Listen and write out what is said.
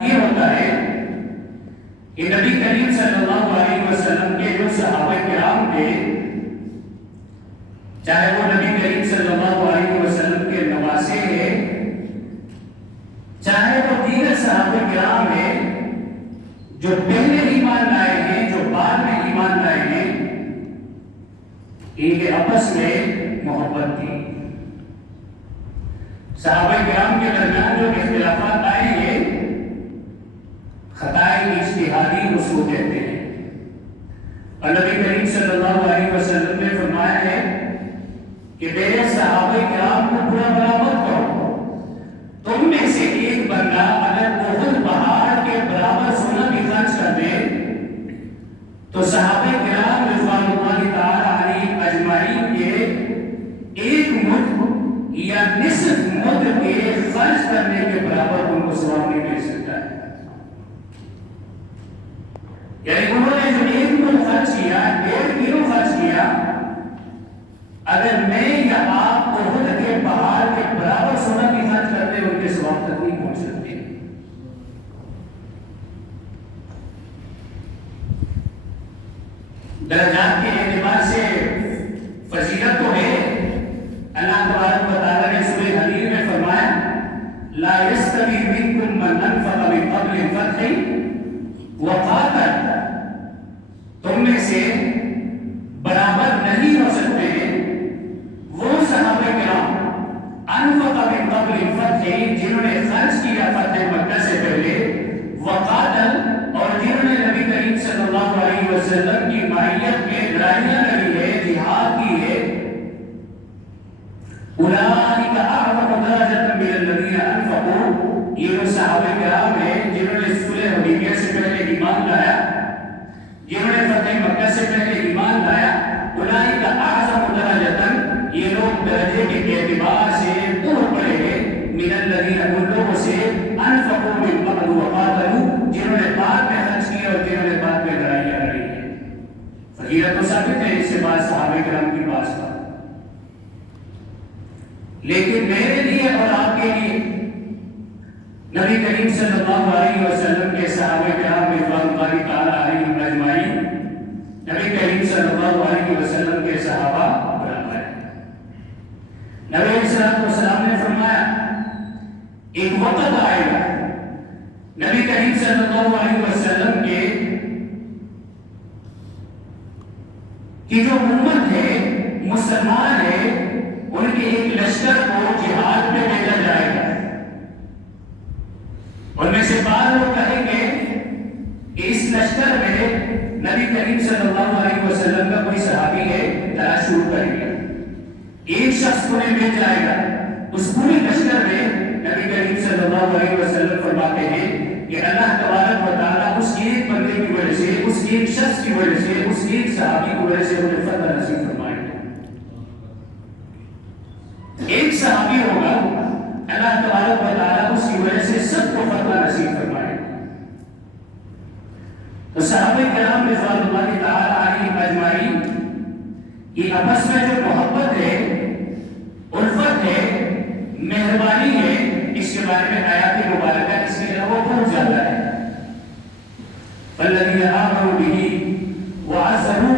یہ ہوتا ہے کہ نبی کریم صلی اللہ علیہ وسلم کے جو صحابہ کرام تھے، چاہے وہ نبی کریم صلی اللہ علیہ وسلم کے نواسے ہیں، چاہے وہ دیگر صحابہ کرام ہیں جو پہلے ایمان لائے ہیں، جو بعد میں ایمان لائے ہیں، ان کے آپس میں محبت تھی۔ صحابہ کرام کے درمیان جو اختلافات آئے ہیں، خطائے اجتہادی اس کو کہتے ہیں، اور نبی کریم صلی اللہ علیہ وسلم نے فرمایا ہے کہ میرے صحابہ کرام کو برا بھلا مت کرو، تم میں سے ایک بندہ اگر احد پہاڑ کے برابر سونا بھی خرچ کر دے تو صحابہ کرام رضوان اللہ تعالی علیہ اجمعین کے ایک مد یا نصف مد کے خرچ کرنے کے برابر ان کو ثواب نہیں مل سکتا ہے۔ یعنی انہوں نے جو ایک مد خرچ کیا، 1.5 کلو خرچ کیا، اگر میں یا آپ احد کے پہاڑ کے برابر سونا بھی خرچ کرتے ان کے ثواب تک نہیں پہنچ سکتے۔ درجات کے اعتبار سے فضیلت تو ہے۔ اللہ تبارک و تعالیٰ نے سورہ حدید میں فرمایا لا يستوي منكم من انفق من قبل الفتح وقاتل، تم میں سے برابر نہیں ہو سکتے وہ صحابہ کرام انفق من قبل الفتح، جنہوں نے خرچ کیا فتح مکہ سے پہلے، وقاتل، اور جنہوں نے نبی کریم صلی اللہ علیہ وسلم کی معیت میں لڑائیاں لڑی ہے، جہاد کی ہے، اولئک اعظم درجۃ من الذین انفقوا، یہ وہ صحابہ کرام ہیں جنہوں نے صلح حدیبیہ سے پہلے ایمان لایا، جنہوں نے فتح مکہ سے پہلے ایمان لایا، اولئک اعظم درجۃ، یہ لوگ درجے کے اعتبار سے بہت بڑے ہیں، من الذین، ان لوگوں سے، انفقوا من قبل وقاتلوا، جنہوں نے بعد میں خرچ کیا اور جنہوں نے بعد میں لڑائیاں لڑی ہیں۔ فضیلت تو ثابت ہے اس سے بعد صحابہ کرام کی پاس کا، لیکن میرے لیے اور آپ کے لیے نبی کریم صلی اللہ علیہ وسلم کے صحابہ کرام رضوان اللہ تعالی علیہم اجمعین، نبی کریم صلی اللہ علیہ وسلم کے صحابہ برابر ہیں۔ نبی علیہ السلام نے فرمایا ایک وقت آئے گا نبی کریم صلی اللہ علیہ وسلم کے کہ جو امت ہے، مسلمان ہے، ان کے ایک لشکر کو جہاد میں بھیجا جائے گا، ان میں سے بعض لوگ کہیں گے کہ اس لشکر میں نبی کریم صلی اللہ علیہ وسلم کا کوئی صحابی ہے، تلاش شروع کریں گے، ایک شخص کو نہیں بھیج جائے گا، اس پوری لشکر میں نبی کریم صلی اللہ علیہ وسلم فرماتے ہیں کہ اللہ تبارک و تعالیٰ اس ایک بندے کی وجہ سے، اس ایک شخص کی وجہ سے، اس ایک صحابی کی وجہ سے انہیں فتح نصیب فرمائے گا۔ ایک صحابی ہوگا، اللہ تبارک و تعالیٰ اس کی وجہ سے سب کو فتح نصیب فرمائے گا۔ تو صحابہ کرام رضوان اللہ تعالی علیہم اجمعین کی آپس میں جو محبت ہے، الفت ہے، مہربانی ہے، اس کے بارے میں آیات مبارکہ اس کے علاوہ بہت زیادہ ہے۔ فَالَّذِينَ آمَنُوا بِهِ وَعَزَّرُوهُ